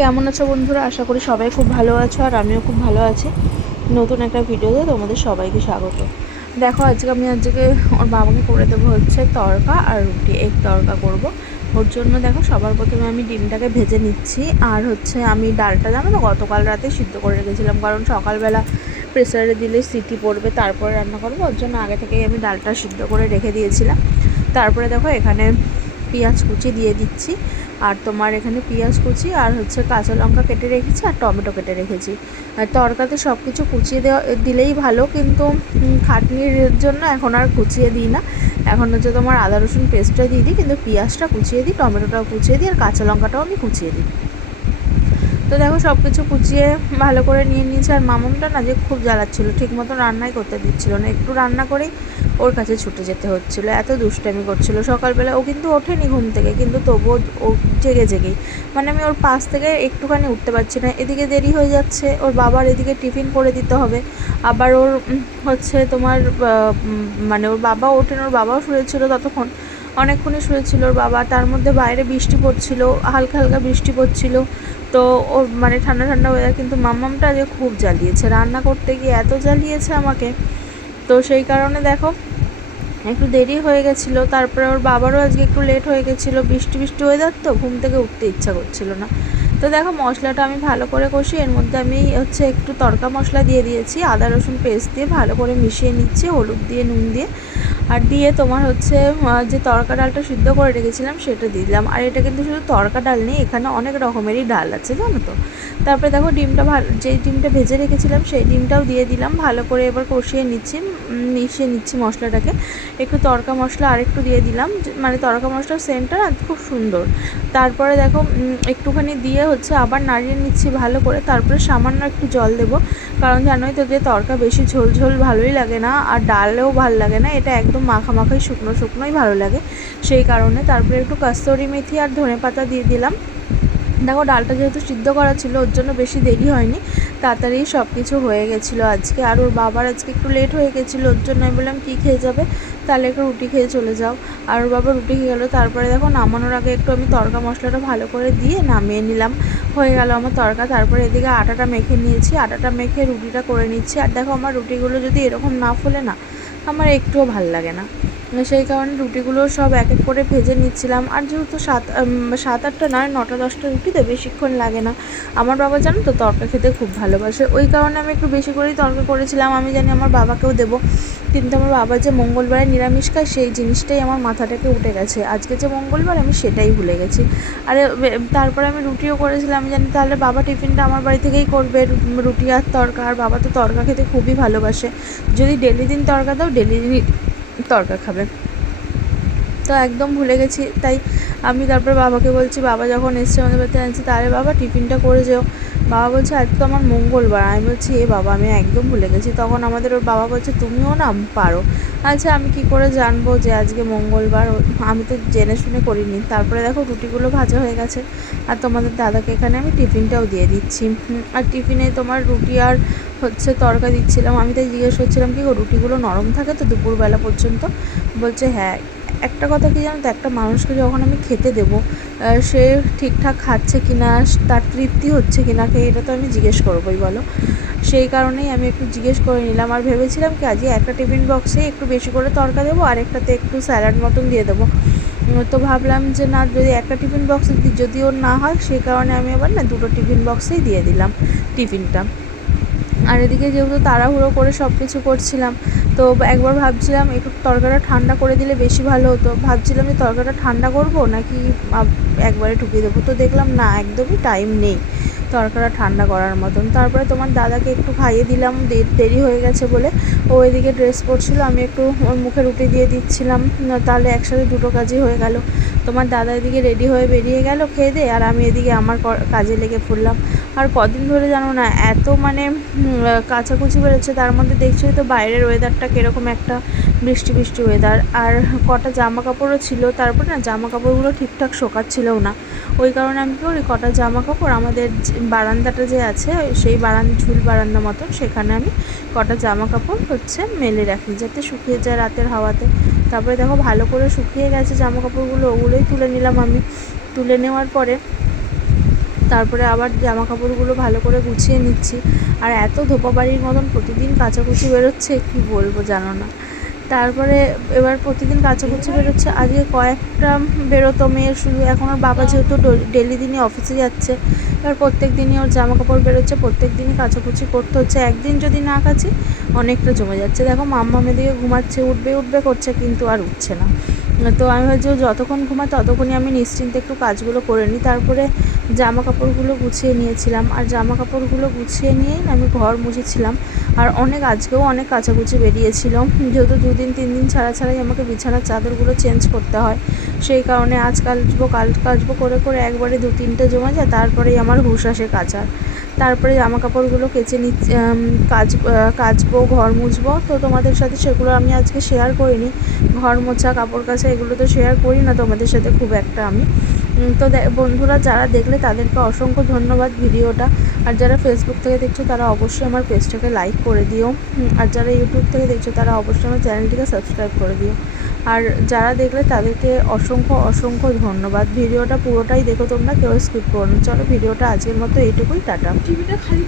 কেমন আছো বন্ধুরা? আশা করি সবাই খুব ভালো আছো আর আমিও খুব ভালো আছি। নতুন একটা ভিডিওতে তোমাদের সবাইকে স্বাগত। দেখো, আজকে আমি আজকে ওর বাবাকে করে দেবো হচ্ছে তড়কা আর রুটি। এক তড়কা করব। ওর জন্য দেখো, সবার প্রথমে আমি ডিমটাকে ভেজে নিচ্ছি। আর হচ্ছে আমি ডালটা জানো তো, গতকাল রাতে সিদ্ধ করে রেখেছিলাম। কারণ সকালবেলা প্রেসারে দিলে সিটি পড়বে, তারপরে রান্না করব। ওর জন্য আগে থেকেই আমি ডালটা সিদ্ধ করে রেখে দিয়েছিলাম। তারপরে দেখো, এখানে পেঁয়াজ কুচি দিয়ে দিচ্ছি। আর তোমার এখানে পেঁয়াজ কুচি আর হচ্ছে কাঁচা লঙ্কা কেটে রেখেছি আর টমেটো কেটে রেখেছি। আর তরকাতে সব কিছু কুচিয়ে দেওয়া, দিলেই ভালো কিন্তু খাটনির জন্য এখন আর কুচিয়ে দিই না। এখন হচ্ছে তোমার আদা রসুন পেস্টটা দিয়ে দিই, কিন্তু পেঁয়াজটা কুচিয়ে দিই, টমেটোটাও কুচিয়ে দিই আর কাঁচা লঙ্কাটাও আমি কুচিয়ে দিই। তো দেখো সব কিছু কুচিয়ে ভালো করে নিয়ে নিয়েছি। আর মামুনটা না যে খুব জ্বালাচ্ছিল, ঠিক মতো রান্নাই করতে দিচ্ছিল না। একটু রান্না করেই ওর কাছে ছুটে যেতে হচ্ছিল, এত দুষ্টামি করছিল। সকালবেলা ও কিন্তু ওঠেনি ঘুম থেকে, কিন্তু তবুও ও জেগে জেগেই। মানে আমি ওর পাশ থেকে একটুখানি উঠতে পারছি না, এদিকে দেরি হয়ে যাচ্ছে, ওর বাবার এদিকে টিফিন করে দিতে হবে। আবার ওর হচ্ছে তোমার মানে ওর বাবা ওঠেন, ওর বাবাও শুয়েছিল ততক্ষণ। অনেকক্ষণই শুয়েছিল ওর বাবা। তার মধ্যে বাইরে বৃষ্টি পড়ছিল, হালকা হালকা বৃষ্টি পড়ছিল। তো ও মানে ঠান্ডা ঠান্ডা ওয়েদার কিন্তু মাম্মামটা আজকে খুব জ্বালিয়েছে। রান্না করতে গিয়ে এত জ্বালিয়েছে আমাকে। তো সেই কারণে দেখো, একটু দেরি হয়ে গেছিল। তারপরে ওর বাবারও আজকে একটু লেট হয়ে গেছিল। বৃষ্টি বৃষ্টি ওয়েদার তো, ঘুম থেকে উঠতে ইচ্ছা করছিল না। তো দেখো মশলাটা আমি ভালো করে কষি এর মধ্যে আমি হচ্ছে একটু তড়কা মশলা দিয়ে দিয়েছি, আদা, রসুন পেস্ট দিয়ে ভালো করে মিশিয়ে নিচ্ছি, হলুদ দিয়ে, নুন দিয়ে। আর দিয়ে তোমার হচ্ছে যে তরকা ডালটা সিদ্ধ করে রেখেছিলাম সেটা দিয়ে দিলাম। আর এটা কিন্তু শুধু তরকা ডাল নেই, এখানে অনেক রকমেরই ডাল আছে, জানো তো? তারপরে দেখো ডিমটা ভালো, যেই ডিমটা ভেজে রেখেছিলাম সেই ডিমটাও দিয়ে দিলাম, ভালো করে এবার কষিয়ে নিচ্ছি মিশিয়ে নিচ্ছি মশলাটাকে। একটু তড়কা মশলা আরেকটু দিয়ে দিলাম মানে তড়কা মশলার সেন্টটা না খুব সুন্দর। তারপরে দেখো একটুখানি দিয়ে হচ্ছে আবার নাড়িয়ে নিচ্ছি ভালো করে, তারপরে সামান্য একটু জল দেবো। কারণ জানোই তো যে তরকা বেশি ঝোল ঝোল ভালোই লাগে না, আর ডালেও ভালো লাগে না, এটা একদম মাখা মাখাই শুকনো শুকনোই ভালো লাগে। সেই কারণে তারপরে একটু কাস্তরি মেথি আর ধনে পাতা দিয়ে দিলাম। দেখো, ডালটা যেহেতু সিদ্ধ করা ছিল, ওর জন্য বেশি দেরি হয়নি। তাড়াতাড়ি সব কিছু হয়ে গেছিল আজকে। আর ওর বাবার আজকে একটু লেট হয়ে গেছিল, ওর জন্য আমি বললাম, কী খেয়ে যাবে? তাহলে একটু রুটি খেয়ে চলে যাও। আর ওর বাবা রুটি খেয়ে গেলো। তারপরে দেখো, নামানোর আগে একটু আমি তড়কা মশলাটা ভালো করে দিয়ে নামিয়ে নিলাম। হয়ে গেল আমার তড়কা তারপরে এদিকে আটাটা মেখে নিয়েছি। আটাটা মেখে রুটিটা করে নিচ্ছি। আর দেখো, আমার রুটিগুলো যদি এরকম না ফোলে না, আমার একটুও ভালো লাগে না। সেই কারণে রুটিগুলো সব এক এক করে ভেজে নিচ্ছিলাম। আর যেহেতু সাত সাত আটটা নয় নটা, দশটা রুটিতে বেশিক্ষণ লাগে না। আমার বাবা জানো তো তরকা খেতে খুব ভালোবাসে। ওই কারণে আমি একটু বেশি করেই তরকা করেছিলাম। আমি জানি আমার বাবাকেও দেবো। কিন্তু আমার বাবা যে মঙ্গলবারে নিরামিষ খায়, সেই জিনিসটাই আমার মাথাটাকে উঠে গেছে। আজকে যে মঙ্গলবার, আমি সেটাই ভুলে গেছি। আর তারপরে আমি রুটিও করেছিলাম। জানি তাহলে বাবা টিফিনটা আমার বাড়ি থেকেই করবে। রুটি আর তরকা। আর বাবা তো তরকা খেতে খুবই ভালোবাসে। যদি ডেলি দিন তরকা দাও, ডেলি দিনই তরকা খাবে। তো একদম ভুলে গেছি, তাই আমি তারপর বাবাকে বলছি, বাবা যখন এসছে আমাদের বাড়িতে আনছি তাহলে বাবা, টিফিনটা করে যেও। বাবা বলছে, আজ তো আমার মঙ্গলবার। আমি বলছি, এ বাবা, আমি একদম ভুলে গেছি। তখন আমাদের ওর বাবা বলছে, তুমিও না পারো। আচ্ছা আমি কি করে জানব যে আজকে মঙ্গলবার? আমি তো জেনে শুনে করিনি। তারপরে দেখো, রুটিগুলো ভাজা হয়ে গেছে। আর তোমাদের দাদাকে এখানে আমি টিফিনটাও দিয়ে দিচ্ছি। আর টিফিনে তোমার রুটি আর হচ্ছে তরকা দিচ্ছিলাম। আমি তাই জিজ্ঞেস করছিলাম, কি রুটিগুলো নরম থাকে তো দুপুরবেলা পর্যন্ত? বলছে হ্যাঁ। একটা কথা কি জানো তো? একটা মানুষকে যখন আমি খেতে দেবো সে ঠিকঠাক খাচ্ছে কি না তার তৃপ্তি হচ্ছে কি না এটা তো আমি জিজ্ঞেস করবোই, বলো। সেই কারণেই আমি একটু জিজ্ঞেস করে নিলাম আর ভেবেছিলাম কি, আজকে একটা টিফিন বক্সে একটু বেশি করে তরকা দেবো, আর একটাতে একটু স্যালাড মতন দিয়ে দেবো। তো ভাবলাম যে না, যদি একটা টিফিন বক্সে যদি ওর না হয় সেই কারণে আমি আবার না দুটো টিফিন বক্সেই দিয়ে দিলাম টিফিনটা। আর এদিকে যেহেতু তাড়াহুড়ো করে সব কিছু করছিলাম, তো একবার ভাবছিলাম একটু তরকাটা ঠান্ডা করে দিলে বেশি ভালো হতো। ভাবছিলাম যে তরকাটা ঠান্ডা করব নাকি একবারে ঢুকিয়ে দেবো। তো দেখলাম না, একদমই টাইম নেই তরকাটা ঠান্ডা করার মতন। তারপরে তোমার দাদাকে একটু খাইয়ে দিলাম দেরি হয়ে গেছে বলে। ও এদিকে ড্রেস পরছিল, আমি একটু ওর মুখে রুটি দিয়ে দিচ্ছিলাম, তাহলে একসাথে দুটো কাজই হয়ে গেল। তোমার দাদা এদিকে রেডি হয়ে বেরিয়ে গেল খেয়ে দে আর আমি এদিকে আমার কাজে লেগে পড়লাম। আর কদিন ধরে জানো না এত মানে উম, কাচাকুচি বেরোচ্ছে তার মধ্যে দেখছোই তো বাইরের ওয়েদারটা কীরকম একটা বৃষ্টি বৃষ্টি ওয়েদার আর কটা জামা কাপড়ও ছিল তারপর না জামা কাপড়গুলো ঠিকঠাক শোকাচ্ছিলও না। ওই কারণে আমি কী করি কটা জামা কাপড় আমাদের বারান্দাটা যে আছে সেই বারান ঝুল বারান্দা মতন সেখানে আমি কটা জামা কাপড় হচ্ছে মেলে রাখি যাতে শুকিয়ে যায় রাতের হাওয়াতে। তারপরে দেখো ভালো করে শুকিয়ে গেছে জামা কাপড়গুলো ওগুলোই তুলে নিলাম আমি। তুলে নেওয়ার পরে তারপরে আবার জামা কাপড়গুলো ভালো করে গুছিয়ে নিচ্ছি। আর এত ধোপা বাড়ির মতন প্রতিদিন কাচাকুচি বেরোচ্ছে, কি বলব জানো না। তারপরে এবার প্রতিদিন কাচাকুচি বেরোচ্ছে। আগে কয়েকটা বেরোতো মেয়ের শুধু, এখন ওর বাবা যেহেতু ডেলি দিনই অফিসে যাচ্ছে, এবার প্রত্যেক দিনই ওর জামা কাপড় বেরোচ্ছে, প্রত্যেক দিনই কাচাকুচি করতে হচ্ছে। একদিন যদি না কাচি, অনেকটা জমে যাচ্ছে। দেখো মাম্মা মেয়েদিকে ঘুমাচ্ছে, উঠবে উঠবে, করছে, কিন্তু আর উঠছে না। তো আমি ভাবছি যতক্ষণ ঘুমায় ততক্ষণই আমি নিশ্চিন্তে একটু কাজগুলো করে নিই। তারপরে জামা কাপড়গুলো গুছিয়ে নিয়েছিলাম। আর জামা কাপড়গুলো গুছিয়ে নিয়েই আমি ঘর মুছেছিলাম। আর অনেক আজকেও অনেক কাচাকুচি বেরিয়েছিল। যেহেতু দুদিন তিন দিন ছাড়া ছাড়াই আমাকে বিছানার চাদরগুলো চেঞ্জ করতে হয়। সেই কারণে আজ কাচবো, কাল কাচবো করে করে একবারে দু তিনটে জমে যায়, তারপরেই আমার হুঁশ আসে কাচার। তারপরে জামা কাপড়গুলো কেচে নিচ্ছি কাচ কাচবো, ঘর মুছবো। তো তোমাদের সাথে সেগুলো আমি আজকে শেয়ার করিনি। ঘর মোছা, কাপড় কাচা, এগুলো তো শেয়ার করি না তোমাদের সাথে খুব একটা আমি। তো বন্ধুরা, যারা দেখলে তাদেরকে অসংখ্য ধন্যবাদ ভিডিওটা। আর যারা ফেসবুক থেকে দেখছ, তারা অবশ্যই আমার পেজটাকে লাইক করে দিও। আর যারা ইউটিউব থেকে দেখছ, তারা অবশ্যই আমার চ্যানেলটিকে সাবস্ক্রাইব করে দিও। আর যারা দেখলে, তাদেরকে অসংখ্য অসংখ্য ধন্যবাদ। ভিডিওটা পুরোটাই দেখো তোমরা, কেউ স্কিপ করো না। চলো, ভিডিওটা আজকের মতো এইটুকুই, টাটা। টিভিটা খালি